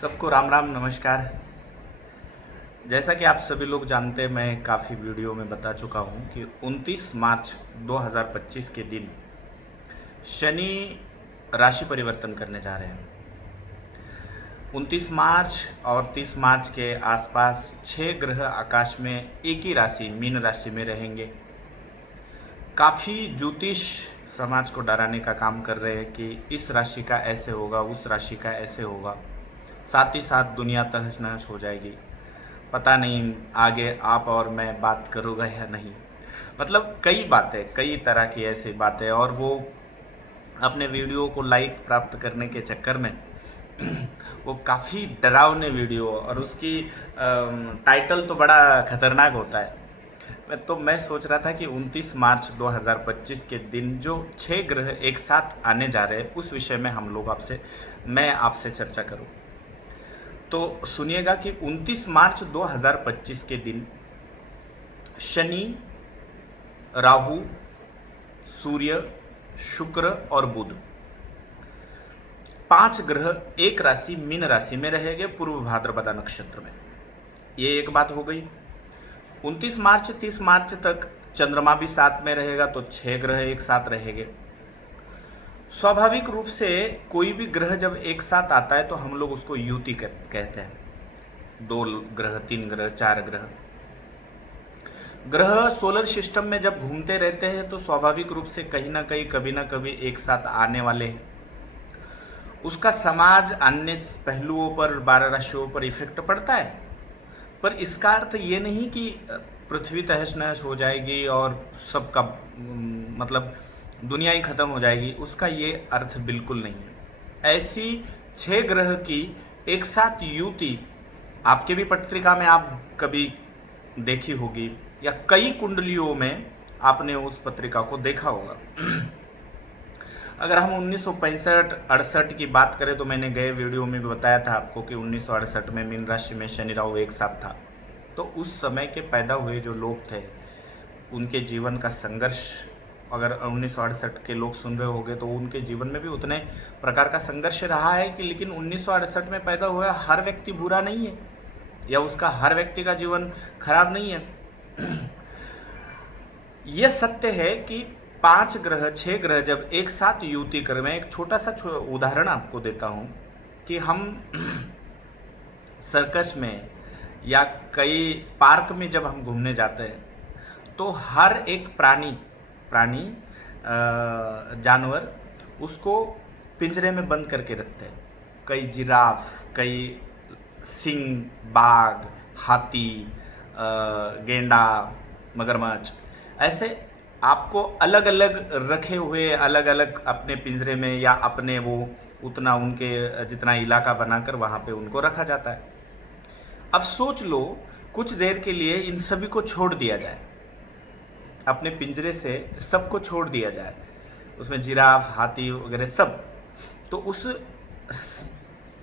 सबको राम राम नमस्कार। जैसा कि आप सभी लोग जानते हैं, मैं काफ़ी वीडियो में बता चुका हूं कि 29 मार्च 2025 के दिन शनि राशि परिवर्तन करने जा रहे हैं। 29 मार्च और 30 मार्च के आसपास 6 ग्रह आकाश में एक ही राशि मीन राशि में रहेंगे। काफ़ी ज्योतिष समाज को डराने का काम कर रहे हैं कि इस राशि का ऐसे होगा, उस राशि का ऐसे होगा। साथ ही साथ दुनिया तहस नहस हो जाएगी। पता नहीं आगे आप और मैं बात करूँगा या नहीं। मतलब कई बातें, कई तरह की ऐसी बातें, और वो अपने वीडियो को लाइक प्राप्त करने के चक्कर में वो काफ़ी डरावने वीडियो, और उसकी टाइटल तो बड़ा खतरनाक होता है। तो मैं सोच रहा था कि 29 मार्च 2025 के दिन जो 6 ग्रह एक साथ आने जा रहे हैं, उस विषय में मैं आपसे चर्चा करूं। तो सुनिएगा कि 29 मार्च 2025 के दिन शनि, राहु, सूर्य, शुक्र और बुध 5 ग्रह एक राशि मीन राशि में रहेंगे पूर्व भाद्रपदा नक्षत्र में। ये एक बात हो गई। 29 मार्च 30 मार्च तक चंद्रमा भी साथ में रहेगा, तो 6 ग्रह एक साथ रहेंगे। स्वाभाविक रूप से कोई भी ग्रह जब एक साथ आता है तो हम लोग उसको युति कहते हैं। 2 ग्रह, 3 ग्रह, 4 ग्रह। ग्रह सोलर सिस्टम में जब घूमते रहते हैं तो स्वाभाविक रूप से कहीं ना कहीं, कभी ना कभी एक साथ आने वाले हैं। उसका समाज अन्य पहलुओं पर, 12 राशियों पर इफेक्ट पड़ता है, पर इसका अर्थ ये नहीं कि पृथ्वी तहस नहस हो जाएगी और सबका मतलब दुनिया ही खत्म हो जाएगी। उसका ये अर्थ बिल्कुल नहीं है। ऐसी 6 ग्रह की एक साथ युति आपके भी पत्रिका में आप कभी देखी होगी, या कई कुंडलियों में आपने उस पत्रिका को देखा होगा। अगर हम 1965-68 की बात करें तो मैंने गए वीडियो में भी बताया था आपको कि 1968 में मीन राशि में शनि राहु एक साथ था। तो उस समय के पैदा हुए जो लोग थे, उनके जीवन का संघर्ष, अगर 1968 के लोग सुन रहे होंगे तो उनके जीवन में भी उतने प्रकार का संघर्ष रहा है कि, लेकिन 1968 में पैदा हुआ हर व्यक्ति बुरा नहीं है, या उसका हर व्यक्ति का जीवन खराब नहीं है। यह सत्य है कि 5 ग्रह, 6 ग्रह जब एक साथ युति कर, मैं एक छोटा सा उदाहरण आपको देता हूं कि हम सर्कस में या कई पार्क में जब हम घूमने जाते हैं तो हर एक प्राणी जानवर उसको पिंजरे में बंद करके रखते हैं। कई जिराफ, कई सिंह, बाघ, हाथी, गेंडा, मगरमच्छ, ऐसे आपको अलग अलग रखे हुए, अलग अलग अपने पिंजरे में, या अपने वो उतना उनके जितना इलाका बनाकर वहाँ पे उनको रखा जाता है। अब सोच लो, कुछ देर के लिए इन सभी को छोड़ दिया जाए, अपने पिंजरे से सबको छोड़ दिया जाए, उसमें जिराफ, हाथी वगैरह सब, तो उस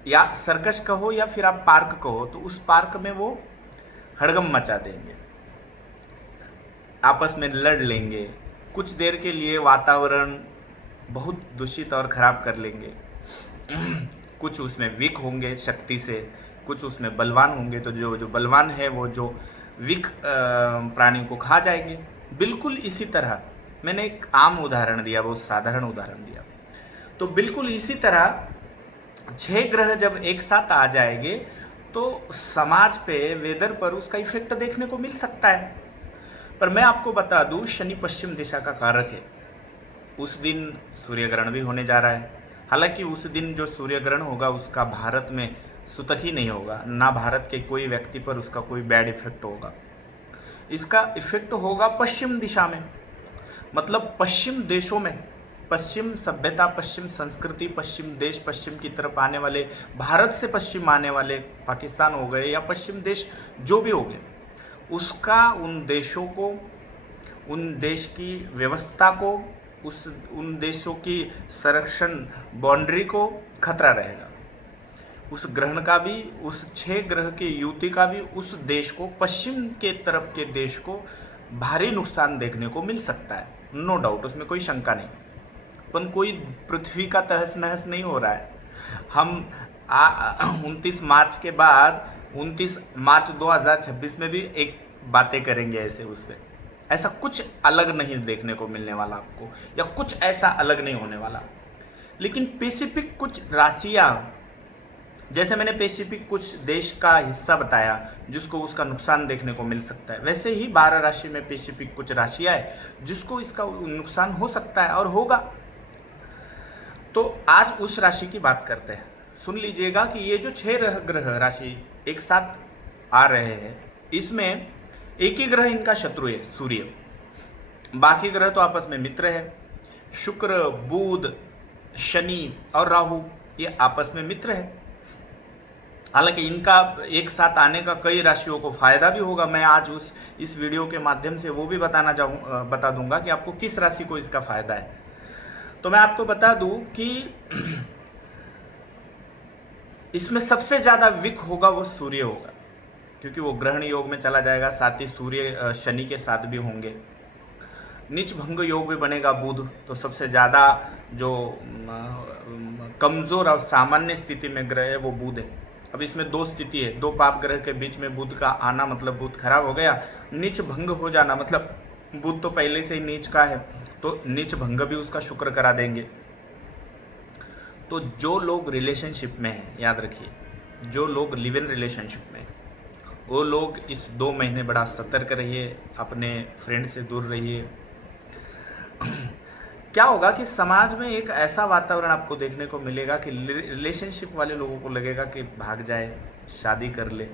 या सर्कस कहो या फिर आप पार्क कहो, तो उस पार्क में वो हड़गम मचा देंगे, आपस में लड़ लेंगे, कुछ देर के लिए वातावरण बहुत दूषित और ख़राब कर लेंगे। कुछ उसमें वीक होंगे शक्ति से, कुछ उसमें बलवान होंगे, तो जो बलवान है वो जो वीक प्राणी को खा जाएंगे। बिल्कुल इसी तरह मैंने एक आम उदाहरण दिया, बहुत साधारण उदाहरण दिया। तो बिल्कुल इसी तरह 6 ग्रह जब एक साथ आ जाएंगे तो समाज पे, वेदर पर उसका इफेक्ट देखने को मिल सकता है। पर मैं आपको बता दूं, शनि पश्चिम दिशा का कारक है। उस दिन सूर्य ग्रहण भी होने जा रहा है। हालांकि उस दिन जो सूर्य ग्रहण होगा उसका भारत में सुतक ही नहीं होगा, ना भारत के कोई व्यक्ति पर उसका कोई बैड इफेक्ट होगा। इसका इफेक्ट होगा पश्चिम दिशा में, मतलब पश्चिम देशों में, पश्चिम सभ्यता, पश्चिम संस्कृति, पश्चिम देश, पश्चिम की तरफ आने वाले, भारत से पश्चिम आने वाले, पाकिस्तान हो गए या पश्चिम देश जो भी हो गए, उसका उन देशों को, उन देश की व्यवस्था को, उन देशों की संरक्षण बाउंड्री को खतरा रहेगा। उस ग्रहण का भी, उस 6 ग्रह की युति का भी उस देश को, पश्चिम के तरफ के देश को भारी नुकसान देखने को मिल सकता है, नो डाउट, उसमें कोई शंका नहीं। पर कोई पृथ्वी का तहस नहस नहीं हो रहा है। हम 29 मार्च के बाद 29 मार्च 2026 में भी एक बातें करेंगे ऐसे उस पर। ऐसा कुछ अलग नहीं देखने को मिलने वाला आपको, या कुछ ऐसा अलग नहीं होने वाला। लेकिन पैसिफिक कुछ राशियाँ, जैसे मैंने पैसिफिक कुछ देश का हिस्सा बताया जिसको उसका नुकसान देखने को मिल सकता है, वैसे ही 12 राशि में पैसिफिक कुछ राशियाँ है जिसको इसका नुकसान हो सकता है और होगा। तो आज उस राशि की बात करते हैं। सुन लीजिएगा कि ये जो 6 ग्रह राशि एक साथ आ रहे हैं, इसमें एक ही ग्रह इनका शत्रु है, सूर्य। बाकी ग्रह तो आपस में मित्र है। शुक्र, बुध, शनि और राहु ये आपस में मित्र है। हालांकि इनका एक साथ आने का कई राशियों को फायदा भी होगा। मैं आज इस वीडियो के माध्यम से वो भी बता दूंगा कि आपको किस राशि को इसका फायदा है। तो मैं आपको बता दूं कि इसमें सबसे ज्यादा वीक होगा वो सूर्य होगा, क्योंकि वो ग्रहण योग में चला जाएगा, साथ ही सूर्य शनि के साथ भी होंगे। नीच भंग योग भी बनेगा बुध, तो सबसे ज्यादा जो कमजोर और सामान्य स्थिति में ग्रह है वो बुध है। अब इसमें 2 स्थिति है, 2 पाप ग्रह के बीच में बुध का आना मतलब बुध खराब हो गया। नीच भंग हो जाना मतलब बुध तो पहले से ही नीच का है, तो नीच भंग भी उसका शुक्र करा देंगे। तो जो लोग रिलेशनशिप में हैं, याद रखिए, जो लोग लिव इन रिलेशनशिप में, वो लोग इस 2 महीने बड़ा सतर्क रहिए, अपने फ्रेंड से दूर रहिए। क्या होगा कि समाज में एक ऐसा वातावरण आपको देखने को मिलेगा कि रिलेशनशिप वाले लोगों को लगेगा कि भाग जाए, शादी कर ले,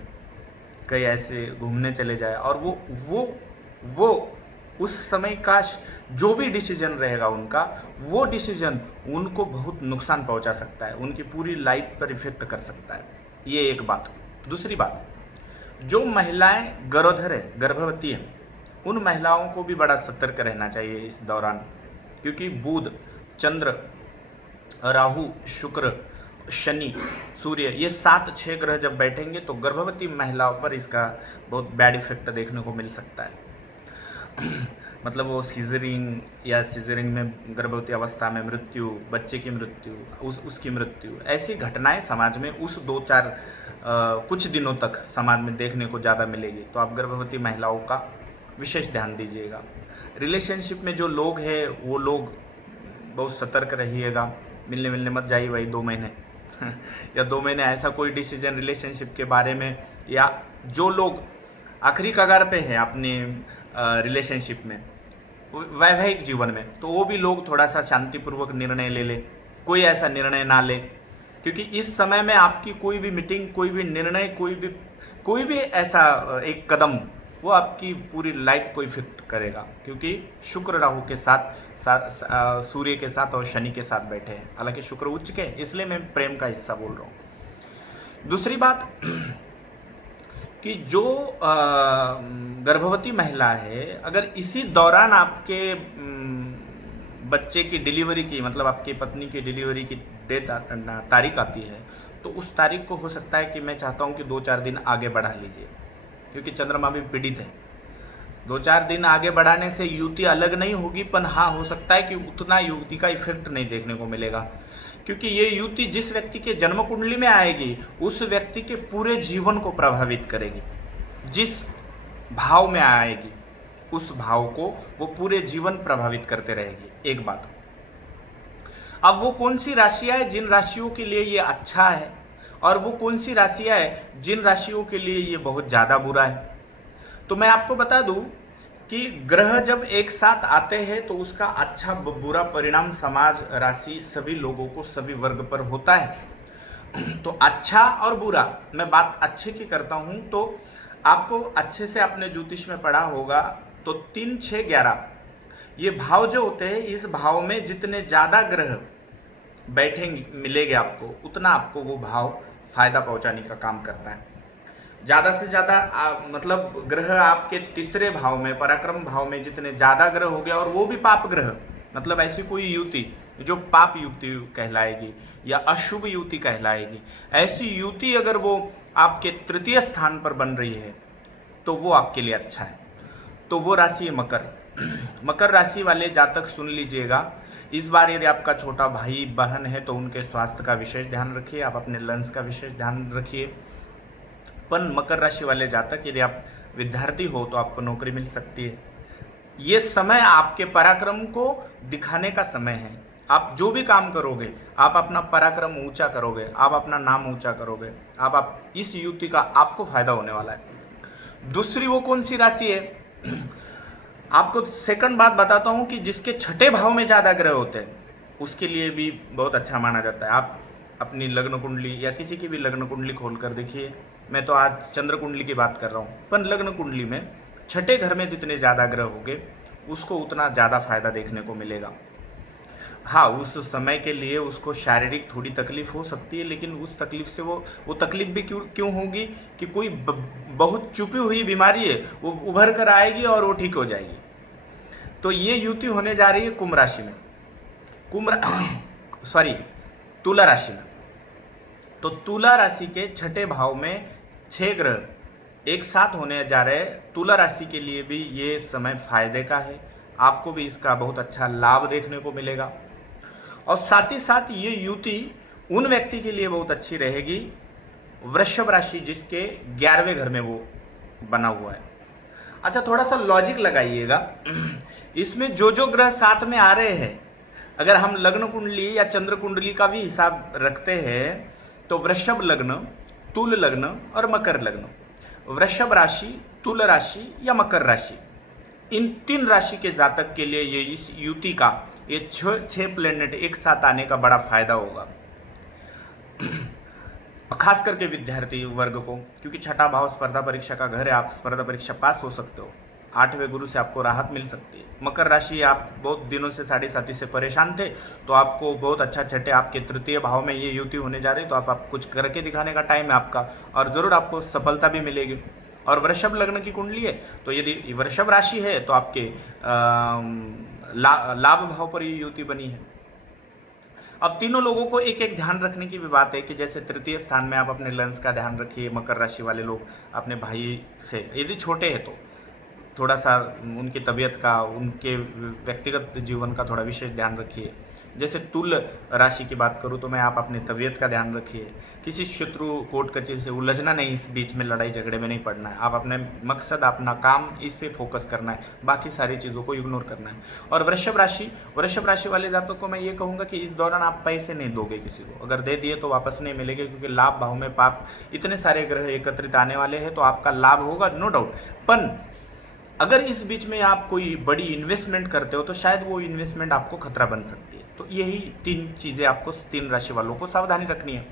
कहीं ऐसे घूमने चले जाए, और वो उस समय का जो भी डिसीजन रहेगा उनका, वो डिसीजन उनको बहुत नुकसान पहुंचा सकता है, उनकी पूरी लाइफ पर इफेक्ट कर सकता है। ये एक बात। दूसरी बात, जो महिलाएं गरोधर है, गर्भवती हैं, उन महिलाओं को भी बड़ा सतर्क रहना चाहिए इस दौरान, क्योंकि बुध, चंद्र, राहु, शुक्र, शनि, सूर्य, ये 7-6 ग्रह जब बैठेंगे तो गर्भवती महिलाओं पर इसका बहुत बैड इफेक्ट देखने को मिल सकता है। मतलब वो सीजरिंग में गर्भवती अवस्था में मृत्यु, बच्चे की मृत्यु, उसकी मृत्यु, ऐसी घटनाएं समाज में उस 2-4 कुछ दिनों तक समाज में देखने को ज़्यादा मिलेगी। तो आप गर्भवती महिलाओं का विशेष ध्यान दीजिएगा। रिलेशनशिप में जो लोग हैं वो लोग बहुत सतर्क रहिएगा, मिलने मत जाइए भाई 2 महीने या 2 महीने ऐसा कोई डिसीजन रिलेशनशिप के बारे में, या जो लोग आखिरी कगार पे हैं अपने रिलेशनशिप में, वैवाहिक जीवन में, तो वो भी लोग थोड़ा सा शांतिपूर्वक निर्णय ले, कोई ऐसा निर्णय ना ले, क्योंकि इस समय में आपकी कोई भी मीटिंग, कोई भी निर्णय, कोई भी ऐसा एक कदम, वो आपकी पूरी लाइफ को इफेक्ट करेगा, क्योंकि शुक्र राहु के साथ सूर्य के साथ और शनि के साथ बैठे हैं। हालांकि शुक्र उच्च के, इसलिए मैं प्रेम का हिस्सा बोल रहा हूँ। दूसरी बात कि जो गर्भवती महिला है, अगर इसी दौरान आपके बच्चे की डिलीवरी की, मतलब आपकी पत्नी की डिलीवरी की तारीख आती है, तो उस तारीख को हो सकता है कि मैं चाहता हूँ कि 2-4 दिन आगे बढ़ा लीजिए, क्योंकि चंद्रमा भी पीड़ित है। 2-4 दिन आगे बढ़ाने से युवती अलग नहीं होगी, पर हाँ हो सकता है कि उतना युवती का इफेक्ट नहीं देखने को मिलेगा, क्योंकि ये युवती जिस व्यक्ति के जन्म कुंडली में आएगी उस व्यक्ति के पूरे जीवन को प्रभावित करेगी। जिस भाव में आएगी उस भाव को वो पूरे जीवन प्रभावित करते रहेगी। एक बात। अब वो कौन सी राशियां है जिन राशियों के लिए ये अच्छा है, और वो कौन सी राशियां है जिन राशियों के लिए ये बहुत ज़्यादा बुरा है, तो मैं आपको बता दूं कि ग्रह जब एक साथ आते हैं तो उसका अच्छा बुरा परिणाम समाज, राशि, सभी लोगों को, सभी वर्ग पर होता है। तो अच्छा और बुरा, मैं बात अच्छे की करता हूं, तो आपको अच्छे से अपने ज्योतिष में पढ़ा होगा तो 3, 6, 11 ये भाव जो होते हैं, इस भाव में जितने ज़्यादा ग्रह बैठेंगे मिलेंगे आपको, उतना आपको वो भाव फायदा पहुंचाने का काम करता है। ज़्यादा से ज़्यादा मतलब ग्रह आपके 3रे भाव में, पराक्रम भाव में जितने ज़्यादा ग्रह हो गया, और वो भी पाप ग्रह, मतलब ऐसी कोई युवती जो पाप युवती कहलाएगी या अशुभ युवती कहलाएगी, ऐसी युवती अगर वो आपके 3य स्थान पर बन रही है तो वो आपके लिए अच्छा है। तो वो राशि है मकर। मकर राशि वाले जातक सुन लीजिएगा, इस बार यदि आपका छोटा भाई बहन है तो उनके स्वास्थ्य का विशेष ध्यान रखिए, आप अपने लंग्स का विशेष ध्यान रखिए। पण मकर राशि वाले जातक, यदि आप विद्यार्थी हो तो आपको नौकरी मिल सकती है। ये समय आपके पराक्रम को दिखाने का समय है। आप जो भी काम करोगे, आप अपना पराक्रम ऊंचा करोगे, आप अपना नाम ऊंचा करोगे। आप इस युति का आपको फायदा होने वाला है। दूसरी वो कौन सी राशि है, आपको सेकंड बात बताता हूं कि जिसके छठे भाव में ज्यादा ग्रह होते हैं उसके लिए भी बहुत अच्छा माना जाता है। आप अपनी लग्न कुंडली या किसी की भी लग्न कुंडली खोल कर देखिए। मैं तो आज चंद्र कुंडली की बात कर रहा हूँ, पर लग्न कुंडली में छठे घर में जितने ज़्यादा ग्रह होंगे उसको उतना ज़्यादा फायदा देखने को मिलेगा। हाँ, उस समय के लिए उसको शारीरिक थोड़ी तकलीफ हो सकती है, लेकिन उस तकलीफ से वो तकलीफ भी क्यों होगी कि कोई बहुत छुपी हुई बीमारी है, वो उभर कर आएगी और वो ठीक हो जाएगी। तो ये युति होने जा रही है कुंभ राशि में, तुला राशि में। तो तुला राशि के छठे भाव में 6 ग्रह एक साथ होने जा रहे हैं। तुला राशि के लिए भी ये समय फायदे का है, आपको भी इसका बहुत अच्छा लाभ देखने को मिलेगा। और साथ ही साथ ये युति उन व्यक्ति के लिए बहुत अच्छी रहेगी, वृषभ राशि जिसके 11वें घर में वो बना हुआ है। अच्छा, थोड़ा सा लॉजिक लगाइएगा, इसमें जो ग्रह साथ में आ रहे हैं, अगर हम लग्न कुंडली या चंद्र कुंडली का भी हिसाब रखते हैं तो वृषभ लग्न, तुल लग्न और मकर लग्न, वृषभ राशि, तुल राशि या मकर राशि, इन 3 राशि के जातक के लिए ये इस युति का ये 6 प्लेनेट एक साथ आने का बड़ा फायदा होगा, खास करके विद्यार्थी वर्ग को, क्योंकि छठा भाव स्पर्धा परीक्षा का घर है। आप स्पर्धा परीक्षा पास हो सकते हो, 8वें गुरु से आपको राहत मिल सकती है। मकर राशि, आप बहुत दिनों से साढ़े साथी से परेशान थे तो आपको बहुत अच्छा छठे आपके तृतीय भाव में ये युति होने जा रही, तो आप कुछ करके दिखाने का टाइम है आपका और ज़रूर आपको सफलता भी मिलेगी। और वृषभ लग्न की कुंडली है, तो यदि वृषभ राशि है तो आपके लाभ भाव पर ये युति बनी है। अब तीनों लोगों को एक एक ध्यान रखने की भी बात है कि जैसे तृतीय स्थान में आप अपने लंग्स का ध्यान रखिए। मकर राशि वाले लोग अपने भाई से, यदि छोटे हैं तो थोड़ा सा उनकी तबीयत का, उनके व्यक्तिगत जीवन का थोड़ा विशेष ध्यान रखिए। जैसे तुल राशि की बात करूँ तो मैं आप अपनी तबीयत का ध्यान रखिए। किसी शत्रु कोर्ट कचहरी से उलझना नहीं, इस बीच में लड़ाई झगड़े में नहीं पड़ना है। आप अपने मकसद, अपना काम, इस पे फोकस करना है, बाकी सारी चीज़ों को इग्नोर करना है। और वृषभ राशि वाले जातकों को मैं ये कहूँगा कि इस दौरान आप पैसे नहीं दोगे किसी को, अगर दे दिए तो वापस नहीं मिलेंगे, क्योंकि लाभ भाव में पाप इतने सारे ग्रह एकत्रित आने वाले हैं, तो आपका लाभ होगा नो डाउट। पर अगर इस बीच में आप कोई बड़ी इन्वेस्टमेंट करते हो तो शायद वो इन्वेस्टमेंट आपको खतरा बन सकती है। तो यही 3 चीज़ें आपको 3 राशि वालों को सावधानी रखनी है।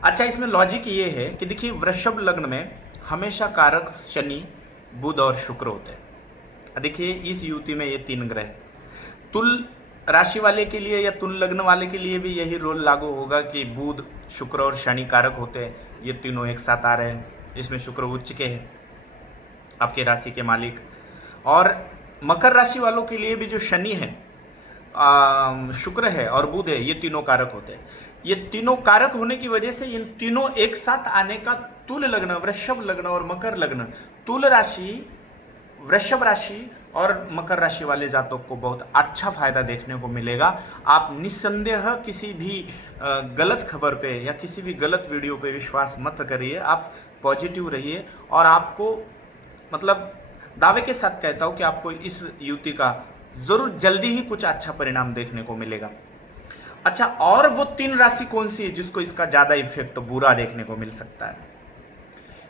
अच्छा, इसमें लॉजिक ये है कि देखिए, वृषभ लग्न में हमेशा कारक शनि, बुध और शुक्र होते हैं। देखिए, इस युति में ये 3 ग्रह, तुल राशि वाले के लिए या तुल लग्न वाले के लिए भी यही रोल लागू होगा कि बुध, शुक्र और शनि कारक होते हैं। ये तीनों एक साथ आ रहे हैं, इसमें शुक्र उच्च के हैं, आपके राशि के मालिक। और मकर राशि वालों के लिए भी जो शनि है, शुक्र है और बुध है, ये तीनों कारक होते हैं। ये तीनों कारक होने की वजह से इन तीनों एक साथ आने का तुल लग्न, वृषभ लग्न और मकर लग्न, तुल राशि, वृषभ राशि और मकर राशि वाले जातकों को बहुत अच्छा फायदा देखने को मिलेगा। आप निस्संदेह किसी भी गलत खबर पे या किसी भी गलत वीडियो पे विश्वास मत करिए। आप पॉजिटिव रहिए और आपको, मतलब दावे के साथ कहता हूं कि आपको इस युति का जरूर जल्दी ही कुछ अच्छा परिणाम देखने को मिलेगा। अच्छा, और वो 3 राशि कौन सी है जिसको इसका ज्यादा इफेक्ट बुरा देखने को मिल सकता है?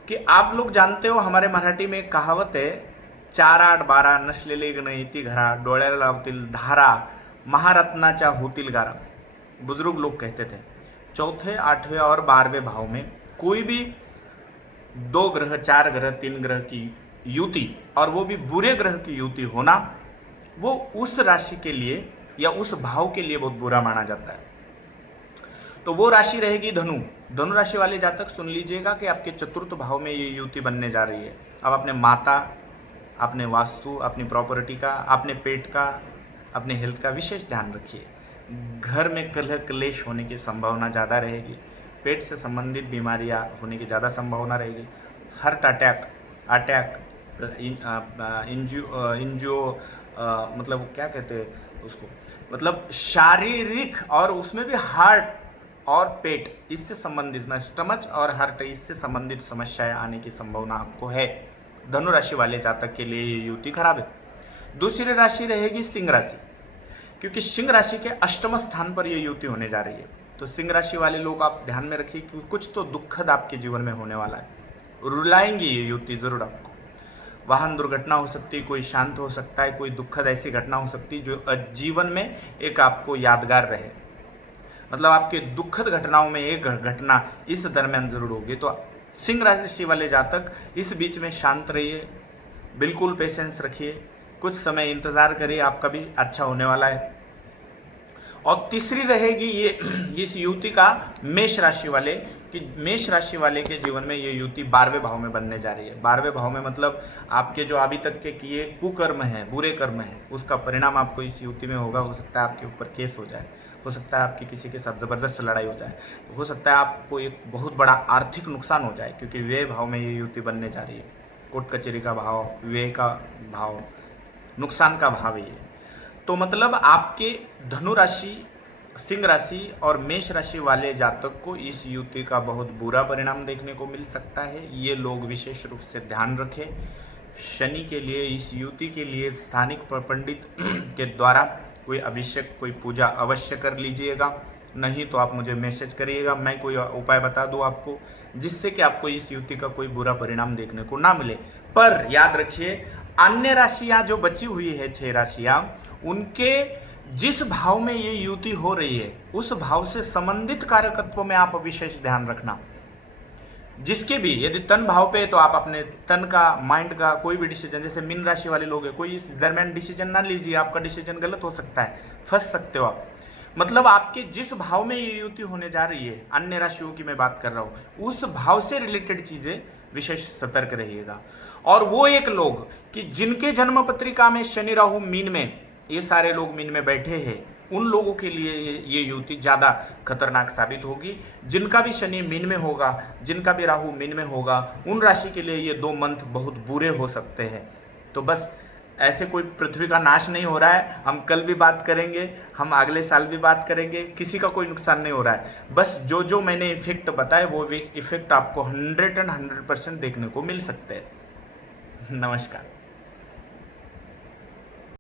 कि आप लोग जानते हो, हमारे मराठी में एक कहावत है, 4, 8, 12 नसलेले गण येती घरा, डोळ्याला लावतील धारा, महारत्नाच्या होतील गारा। बुजुर्ग लोग कहते थे, चौथे, 8वें और 12वें भाव में कोई भी 2 ग्रह, 4 ग्रह, 3 ग्रह की युति, और वो भी बुरे ग्रह की युति होना, वो उस राशि के लिए या उस भाव के लिए बहुत बुरा माना जाता है। तो वो राशि रहेगी धनु राशि वाले जातक सुन लीजिएगा कि आपके चतुर्थ भाव में ये युति बनने जा रही है। अब अपने माता, अपने वास्तु, अपनी प्रॉपर्टी का, अपने पेट का, अपने हेल्थ का विशेष ध्यान रखिए। घर में कलह क्लेश होने की संभावना ज़्यादा रहेगी, पेट से संबंधित बीमारियां होने की ज़्यादा संभावना रहेगी। हार्ट अटैक, इंजियो, मतलब क्या कहते हैं, उसको, मतलब शारीरिक और उसमें भी हार्ट और पेट इससे संबंधित, स्टमच और हार्ट इससे संबंधित समस्याएं आने की संभावना आपको है। धनु राशि वाले जातक के लिए ये युति खराब है। दूसरी राशि रहेगी सिंह राशि, क्योंकि सिंह राशि के अष्टम स्थान पर ये युति होने जा रही है। तो सिंह राशि वाले लोग आप ध्यान में रखिए कि कुछ तो दुखद आपके जीवन में होने वाला है, रुलाएंगी ये युति जरूर आपको। वाहन दुर्घटना हो सकती है, कोई शांत हो सकता है, कोई दुखद ऐसी घटना हो सकती है जो जीवन में एक आपको यादगार रहे, मतलब आपके दुखद घटनाओं में एक घटना इस दरमियान जरूर होगी। तो सिंह राशि वाले जातक इस बीच में शांत रहिए, बिल्कुल पेशेंस रखिए, कुछ समय इंतजार करिए, आपका भी अच्छा होने वाला है। और तीसरी रहेगी ये इस युति का मेष राशि वाले, कि मेष राशि वाले के जीवन में ये युति 12वें भाव में बनने जा रही है। 12वें भाव में मतलब आपके जो अभी तक के किए कुकर्म हैं, बुरे कर्म हैं, उसका परिणाम आपको इस युति में होगा। हो सकता है आपके ऊपर केस हो जाए, हो सकता है आपकी किसी के साथ ज़बरदस्त लड़ाई हो जाए, हो सकता है आपको एक बहुत बड़ा आर्थिक नुकसान हो जाए, क्योंकि व्यय भाव में ये युति बनने जा रही है। कोर्ट कचहरी का भाव, व्यय का भाव, नुकसान का भाव ये। तो मतलब आपके धनु राशि, सिंह राशि और मेष राशि वाले जातक को इस युति का बहुत बुरा परिणाम देखने को मिल सकता है। ये लोग विशेष रूप से ध्यान रखें। शनि के लिए, इस युति के लिए स्थानिक पंडित के द्वारा कोई अभिषेक, कोई पूजा अवश्य कर लीजिएगा। नहीं तो आप मुझे मैसेज करिएगा, मैं कोई उपाय बता दूं आपको, जिससे कि आपको इस युति का कोई बुरा परिणाम देखने को ना मिले। पर याद रखिए, अन्य राशियां जो बची हुई है 6 राशियां, उनके जिस भाव में ये युति हो रही है उस भाव से संबंधित कारकत्व में आप विशेष ध्यान रखना। जिसके भी यदि तन भाव पे, तो आप अपने तन का, माइंड का कोई भी डिसीजन, जैसे मीन राशि वाले लोग हैं, कोई इस दरमियान डिसीजन ना लीजिए, आपका डिसीजन गलत हो सकता है, फंस सकते हो आप। मतलब आपके जिस भाव में ये युति होने जा रही है, अन्य राशियों की मैं बात कर रहा हूं, उस भाव से रिलेटेड चीजें विशेष सतर्क रहिएगा। और वो एक लोग कि जिनके जन्म पत्रिका में शनि राहु मीन में, ये सारे लोग मीन में बैठे हैं, उन लोगों के लिए ये युति ज़्यादा खतरनाक साबित होगी। जिनका भी शनि मीन में होगा, जिनका भी राहु मीन में होगा, उन राशि के लिए ये 2 मंथ बहुत बुरे हो सकते हैं। तो बस ऐसे कोई पृथ्वी का नाश नहीं हो रहा है, हम कल भी बात करेंगे, हम अगले साल भी बात करेंगे, किसी का कोई नुकसान नहीं हो रहा है। बस जो जो मैंने इफेक्ट बताए वो इफेक्ट आपको 100% देखने को मिल सकते हैं। नमस्कार।